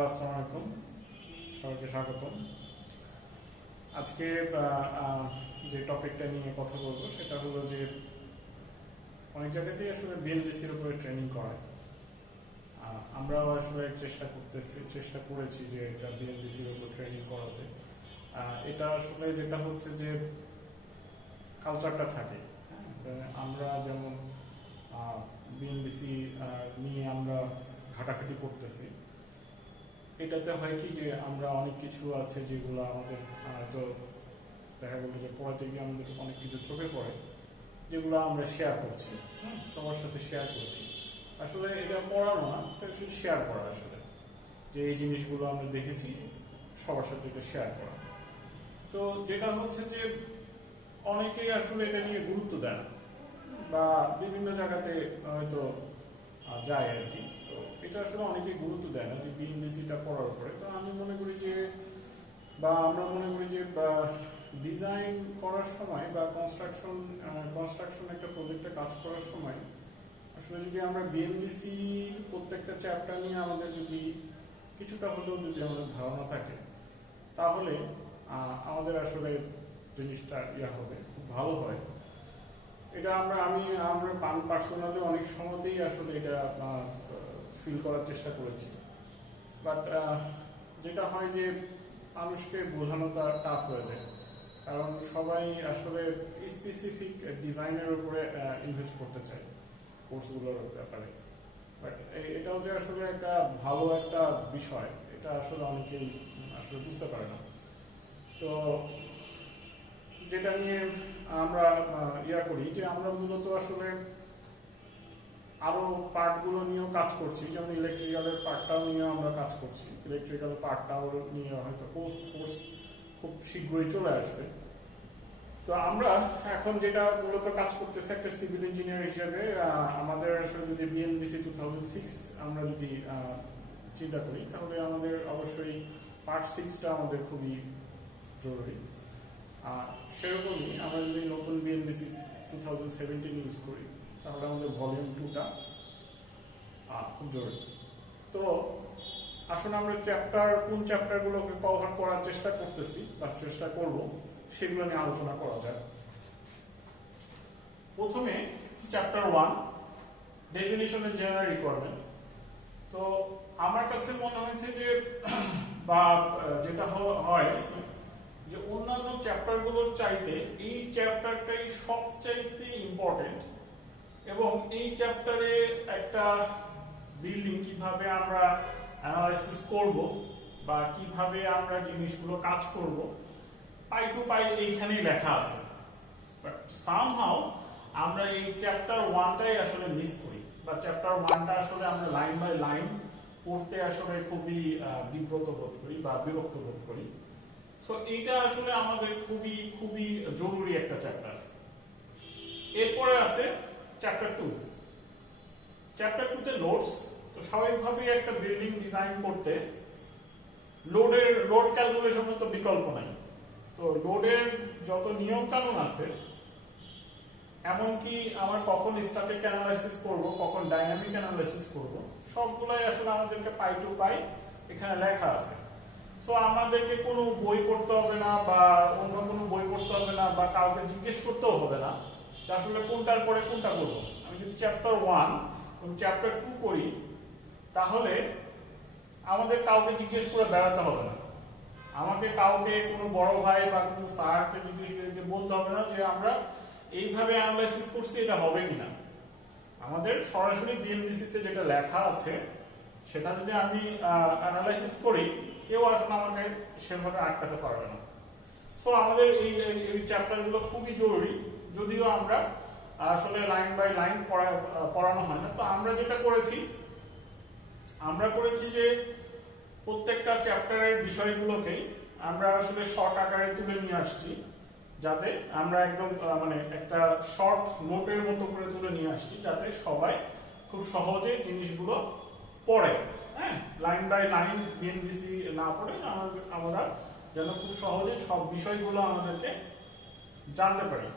Hello, আসসালামু আলাইকুম, সবাইকে স্বাগতম। আজকে যে টপিকটা নিয়ে কথা বলবো সেটা হলো যে অনেক জায়গাতেই আসলে বিএলডিসির উপরে ট্রেনিং করায়। আমরাও আসলে চেষ্টা করেছি যে এটা বিএলডিসির উপর ট্রেনিং করাতে। এটা আসলে যেটা হচ্ছে যে কালচারটা থাকে, হ্যাঁ, আমরা যেমন বিএলডিসি নিয়ে আমরা ঘাটাঘাটি করতেছি, এটাতে হয় কি যে আমরা অনেক কিছু আছে যেগুলো আমাদের তো দেখা গেলো যে পড়াতে গিয়ে আমাদের অনেক কিছু চোখে পড়ে, যেগুলো আমরা শেয়ার করছি, সবার সাথে শেয়ার করছি। আসলে এটা পড়ানো না, এটা শুধু শেয়ার করা, আসলে যে এই জিনিসগুলো আমরা দেখেছি সবার সাথে এটা শেয়ার করা। তো যেটা হচ্ছে যে অনেকেই আসলে এটা নিয়ে গুরুত্ব দেয় না, বা বিভিন্ন জায়গাতে হয়তো যায় আর কি। তো এটা আসলে অনেকেই গুরুত্ব দেয় না যে বিএনবিসিটা পড়ার উপরে। তো আমি মনে করি যে, বা আমরা মনে করি যে ডিজাইন করার সময় বা কনস্ট্রাকশন একটা প্রজেক্টে কাজ করার সময় আসলে যদি আমরা বিএনবিসির প্রত্যেকটা চ্যাপ্টার নিয়ে আমাদের যদি কিছুটা হলেও যদি আমাদের ধারণা থাকে, তাহলে আমাদের আসলে জিনিসটা হবে, খুব ভালো হয়। এটা আমরা পার্সোনালি অনেক সময়তেই আসলে এটা ফিল করার চেষ্টা করেছি। বাট যেটা হয় যে মানুষকে বোঝানোটা টাফ হয়ে যায়, কারণ সবাই আসলে স্পেসিফিক ডিজাইনের উপরে ইনভেস্ট করতে চায় কোর্সগুলোর ব্যাপারে। বাট এটাও যে আসলে একটা ভালো একটা বিষয়, এটা আসলে অনেকেই আসলে বুঝতে পারে না। তো যেটা নিয়ে আমরা করি যে আমরা মূলত আসলে আরো পার্টগুলো নিয়েও কাজ করছি, যেমন ইলেকট্রিক্যালের পার্টটাও নিয়ে আমরা কাজ করছি। ইলেকট্রিক্যাল পার্টটাও নিয়ে হয়তো কোর্স খুব শীঘ্রই চলে আসবে। তো আমরা এখন যেটা মূলত কাজ করতেছি একটা সিভিল ইঞ্জিনিয়ার হিসেবে, আমাদের আসলে যদি বিএনবিসি 2006 আমরা যদি চিন্তা করি, তাহলে আমাদের অবশ্যই পার্ট 6টা আমাদের খুবই জরুরি। সেরকমই আমরা যদি নতুন বিএনবিসি 2017 ইউজ করি, তাহলে আমাদের ভলিউম 2টা খুব জরুরি। তো আসলে আমরা কোন চ্যাপ্টারগুলোকে কভার করার চেষ্টা করতেছি বা চেষ্টা করব, সেগুলো নিয়ে আলোচনা করা যায়। প্রথমে chapter 1, definition and general requirement. তো আমার কাছে মনে হয়েছে যে বা যেটা হয় যে অন্যান্য চ্যাপ্টারগুলোর চাইতে এই চ্যাপ্টারটাই সবচাইতে ইম্পর্টেন্ট, এবং এই চ্যাপ্টারে একটা বিল্ডিং কিভাবে আমরা অ্যানালাইসিস করব বা কিভাবে আমরা জিনিসগুলো কাজ করব, পাই টু পাই এইখানেই লেখা আছে। বাট সামহাউ আমরা এই চ্যাপ্টার 1টাই আসলে মিস করি, বা চ্যাপ্টার 1টা আসলে আমরা লাইন বাই লাইন পড়তে আসলে খুবই বিব্রত বোধ করি বা বিরক্ত বোধ করি। সো এইটা আসলে আমাদের খুবই খুবই জরুরি একটা চ্যাপ্টার। এরপরে আছে চ্যাপ্টার 2। Chapter 2তে loads. তো স্বাভাবিকভাবেই একটা বিল্ডিং ডিজাইন করতে লোড ক্যালকুলেশনের তো বিকল্প নাই। তো লোডের যত নিয়ম কানুন আছে, এমনকি আমার কখন স্ট্যাটিক অ্যানালাইসিস করব, কখন ডাইনামিক অ্যানালাইসিস করব, সবগুলাই আসলে আমাদেরকে পাই টু পাই এখানে লেখা আছে। সো আমাদেরকে কোনো বই পড়তে হবে না, বা অন্য কোনো বই পড়তে হবে না, বা কাউকে জিজ্ঞেস করতেও হবে না যে আসলে কোনটার পরে কোনটা করব। আমি যদি চ্যাপ্টার 1 এবং চ্যাপ্টার 2 করি, তাহলে আমাদের কাউকে জিজ্ঞেস করে বেড়াতে হবে না। আমাকে কাউকে কোনো বড় ভাই বা কোনো স্যারকে জিজ্ঞেস করে বলতে হবে না যে আমরা এইভাবে অ্যানালাইসিস করছি, এটা হবে কিনা। আমাদের সরাসরি বিএনবিসিতে যেটা লেখা আছে সেটা যদি আমি অ্যানালাইসিস করি, কেউ আসলে আমাকে সেভাবে আটকাতে পারবে না। সো আমাদের এই চ্যাপ্টারগুলো খুবই জরুরি, যদিও আমরা আসলে লাইন বাই লাইন পড়ানো হয় না। তো আমরা যেটা করেছি যে প্রত্যেকটা চ্যাপ্টারের বিষয়গুলোকেই আমরা আসলে শর্ট আকারে তুলে নিয়ে আসছি, যাতে আমরা একদম মানে একটা শর্ট নোটের মতো করে তুলে নিয়ে আসছি, যাতে সবাই খুব সহজে জিনিসগুলো পড়ে। হ্যাঁ, লাইন বাই লাইন বিএনবিসি না পড়ে আমরা যেন খুব সহজে সব বিষয়গুলো আমাদেরকে জানতে পারি।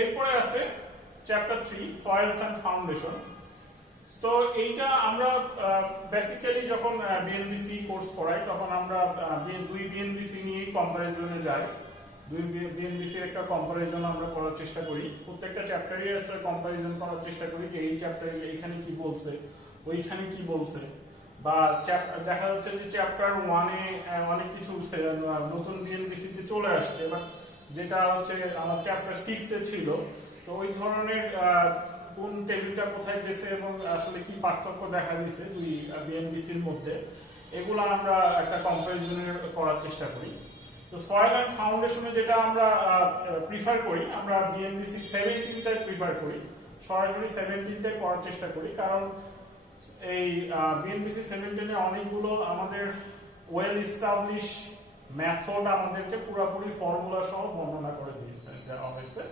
এরপরে আছে চ্যাপ্টার 3, সয়েলস অ্যান্ড ফাউন্ডেশন। তো এইটা আমরা বেসিক্যালি যখন বিএনবিসি কোর্স করাই তখন আমরা দুই বিএনবিসি নিয়ে কম্পারিজনে যাই। দুই বিএনবিসি এর একটা কম্পারিজন আমরা করার চেষ্টা করি, প্রত্যেকটা চ্যাপ্টারই আসলে কম্পারিজন করার চেষ্টা করি যে এই চ্যাপ্টারে এইখানে কি বলছে, ওইখানে কি বলছে, বা দেখা যাচ্ছে যে চ্যাপ্টার 1 এ অনেক কিছু নতুন বিএনবিসি তে চলে আসছে, বাট যেটা হচ্ছে আমার চ্যাপ্টার 6 এ ছিল। তো ওই ধরনের কোন টেবিলটা কোথায় গেছে এবং আসলে কি পার্থক্য দেখা দিয়েছে দুই বিএনবিসির মধ্যে, এগুলো আমরা একটা কম্পারিজনের করার চেষ্টা করি। তো সয়েল অ্যান্ড ফাউন্ডেশনে যেটা আমরা প্রিফার করি, আমরা বিএনবিসি 17টাই প্রিফার করি, সরাসরি 17টাই করার চেষ্টা করি, কারণ এই বিএনবিসি 17 এ অনেকগুলো আমাদের ওয়েল এস্টাবলিশ মেথড আমাদেরকে পুরোপুরি ফর্মুলা সহ বর্ণনা করে দেওয়া হয়েছে।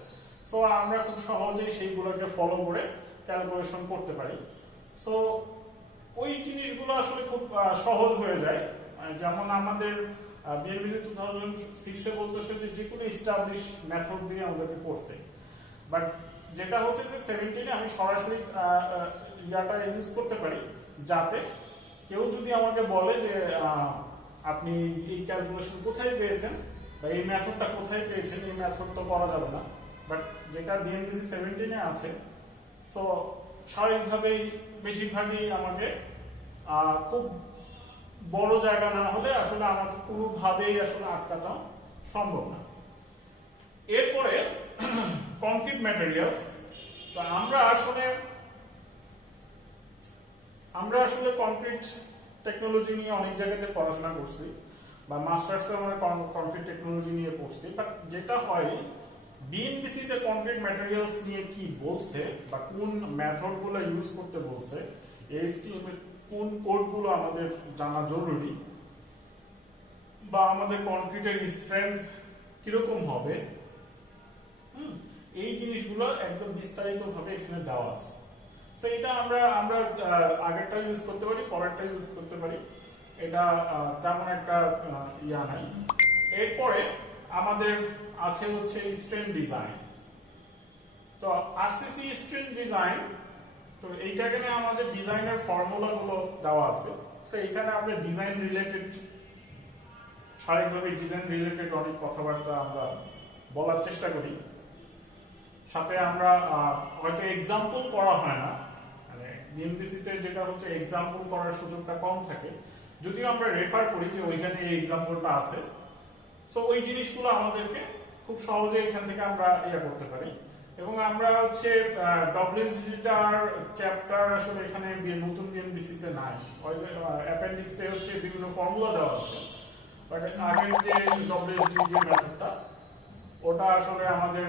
সো আমরা খুব সহজেই সেইগুলোকে ফলো করে ক্যালকুলেশন করতে পারি। সো ওই জিনিসগুলো আসলে খুব সহজ হয়ে যায়। যেমন আমাদের বিএনবিসি 2006 এ বলতেছে যে কোনো এস্টাবলিশ মেথড দিয়ে আমাদেরকে করতে, বাট যেটা হচ্ছে যে 17 এ আমি সরাসরি ইয়াটা ইউজ করতে পারি, যাতে কেউ যদি আমাকে বলে যে আপনি এই ক্যালকুলেশন কোথায় পেয়েছেন বা এই মেথডটা কোথায় পেয়েছেন, এই মেথড তো করা যাবে না, বাট যেটা বিএনবিসি 17 এ আছে, সো স্বাভাবিকভাবেই বেশিরভাগই আমাকে খুব বড় জায়গা না হলে আসলে আমাকে কোনোভাবেই আসলে আটকানো সম্ভব না। এরপরে কংক্রিট ম্যাটেরিয়ালস। তো আমরা আসলে কংক্রিট টেকনোলজি নিয়ে অনেক জায়গাতে পড়াশোনা করছি, বা মাস্টার্সে আমরা কংক্রিট টেকনোলজি নিয়ে পড়ছি, বাট যেটা হয় বিএনবিসি তে কংক্রিট ম্যাটেরিয়ালস নিয়ে কি বলছে বা কোন মেথডগুলো ইউজ করতে বলছে, এসটিএম এর কোন কোডগুলো আমাদের জানা জরুরি, বা আমাদের কংক্রিটের স্ট্রেংথ কিরকম হবে, এই জিনিসগুলো একদম বিস্তারিতভাবে এখানে দেওয়া আছে। তো এটা আমরা আগেরটা ইউজ করতে পারি, পরেরটা ইউজ করতে পারি, এটা তেমন একটা ইয়া নাই। এরপরে আমাদের আছে হচ্ছে স্ট্রেন ডিজাইন। তো আরসিসি স্ট্রেন ডিজাইন, তো এইটাকে নিয়ে আমাদের ডিজাইনের ফর্মুলা গুলো দেওয়া আছে। তো এখানে আমরা ডিজাইন রিলেটেড, স্বাভাবিকভাবে ডিজাইন রিলেটেড অনেক কথাবার্তা আমরা বলার চেষ্টা করি, সাথে আমরা হয়তো এক্সাম্পল করা হয় না, মানে বিএনবিসি তে যেটা হচ্ছে এক্সাম্পল করার সুযোগটা কম থাকে, যদিও আমরা রেফার করি যে ওইখানে এই এক্সাম্পলটা আছে। সো ওই জিনিসগুলো আমাদেরকে খুব সহজে এখান থেকে আমরা ইয়া করতে পারি। এবং আমরা হচ্ছে ডব্লিউএসডিটার চ্যাপ্টার আসলে এখানে নতুন বিএনবিসি তে নাই, অ্যাপেন্ডিক্সে হচ্ছে বিভিন্ন ফর্মুলা দেওয়া আছে, বাট আগের যে ডব্লিউএসডি যে মেথডটা, ওটা আসলে আমাদের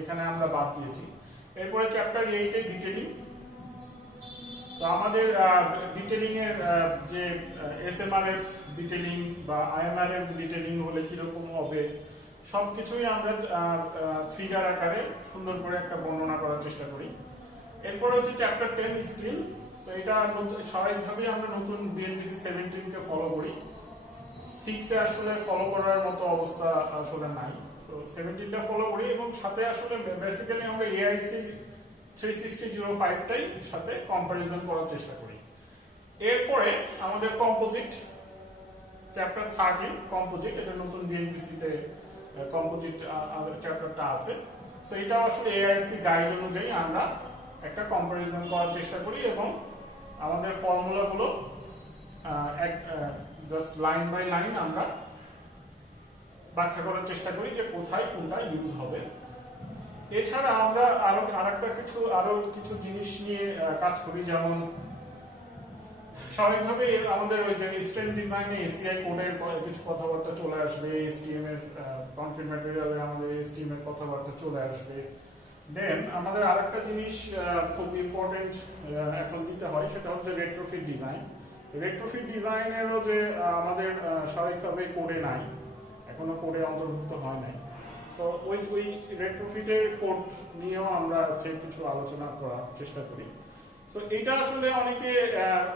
এখানে আমরা বাদ দিয়েছি। এরপরে চ্যাপ্টার 8 এ ডিটেইলিং। তো আমাদের ডিটেইলিং এর যে এসএমআরএফ ডিটেইলিং বা আইএমআরএফ ডিটেইলিং হলে কিরকম হবে, সবকিছুই আমরা ফিগার আকারে সুন্দর করে একটা বর্ণনা করার চেষ্টা করি। এরপরে হচ্ছে চ্যাপ্টার 10 স্টিল। তো এটা স্বাভাবিকভাবেই আমরা নতুন বিএনবিসি 17 কে ফলো করি, 6 এ আসলে ফলো করার মতো অবস্থা আসলে নাই। তো 17টা ফলো করি, এবং সাথে আসলে বেসিক্যালি আমরা এআইসি 36005 টাই সাথে কম্পারিজন করার চেষ্টা করি। এরপরে আমাদের কম্পোজিট চ্যাপ্টার 13 কম্পোজিট, এটা নতুন বিএনবিসি তে কম্পোজিট চ্যাপ্টারটা আছে। সো এটা আসলে এআইসি গাইড অনুযায়ী আমরা একটা কম্পারিজন করার চেষ্টা করি, এবং আমাদের ফর্মুলাগুলো জাস্ট লাইন বাই লাইন আমরা ব্যাখ্যা করার চেষ্টা করি যে কোথায় কোনটা ইউজ হবে। এছাড়া আমরা আরো কিছু জিনিস নিয়ে কাজ করি, যেমন স্বাভাবিকভাবে আমাদের ওই যে স্ট্রেন ডিজাইনে এসিআই কোডের কিছু কথাবার্তা চলে আসবে, এসটিএম এর কংক্রিট ম্যাটেরিয়ালে আমাদের এসটিএম এর কথাবার্তা চলে আসবে। দেন আমাদের আরেকটা জিনিস খুব ইম্পর্টেন্ট এখন দিতে হয়, সেটা হচ্ছে রেট্রোফিট ডিজাইন। রেট্রোফিট ডিজাইনেরও যে আমাদের স্বাভাবিকভাবে কোডে নাই, এখনো কোডে অন্তর্ভুক্ত হয় নাই। সো ওই রেট্রোফিটের কোড নিয়েও আমরা কিছু আলোচনা করার চেষ্টা করি। সো এটা আসলে অনেকে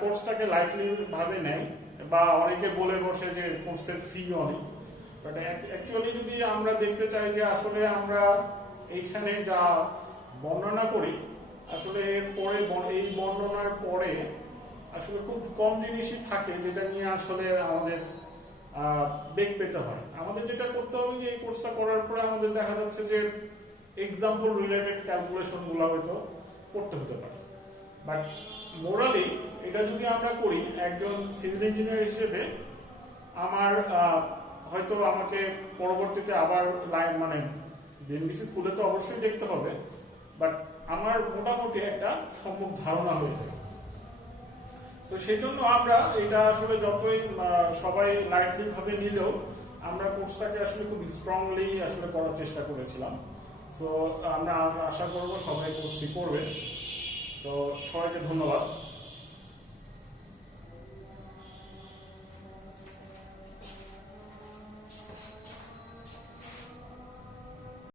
কোর্সটাকে লাইটলি ভাবে নেয়, বা অনেকে বলে বসে যে কোর্সের ফি অনেক, বাট অ্যাকচুয়ালি যদি আমরা দেখতে চাই যে আসলে আমরা এইখানে যা বর্ণনা করি আসলে এর পরে এই বর্ণনার পরে আসলে খুব কম জিনিসই থাকে যেটা নিয়ে আসলে আমাদের বেগ পেতে হয়। আমাদের যেটা করতে হবে যে এই কোর্সটা করার পরে আমাদের দেখা যাচ্ছে যে এক্সাম্পল রিলেটেড ক্যালকুলেশন গুলো হয়তো করতে হতে পারে, বাট মোরালি এটা যদি আমরা করি একজন সিভিল ইঞ্জিনিয়ার হিসেবে আমার হয়তো আমাকে পরবর্তীতে আবার লাইন মানে বিএনবিসি খুলে তো অবশ্যই দেখতে হবে, বাট আমার মোটামুটি একটা সম্যক ধারণা হয়ে যাবে। তো সেই জন্য আমরা এটা আসলে যতই সবাই লাইটলি ভাবে নিলেও আমরা কোর্সটাকে আসলে খুব স্ট্রংলি আসলে করার চেষ্টা করেছিলাম। তো আমরা আশা করবো সবাই কোর্সটি করবে। তো সবাইকে ধন্যবাদ।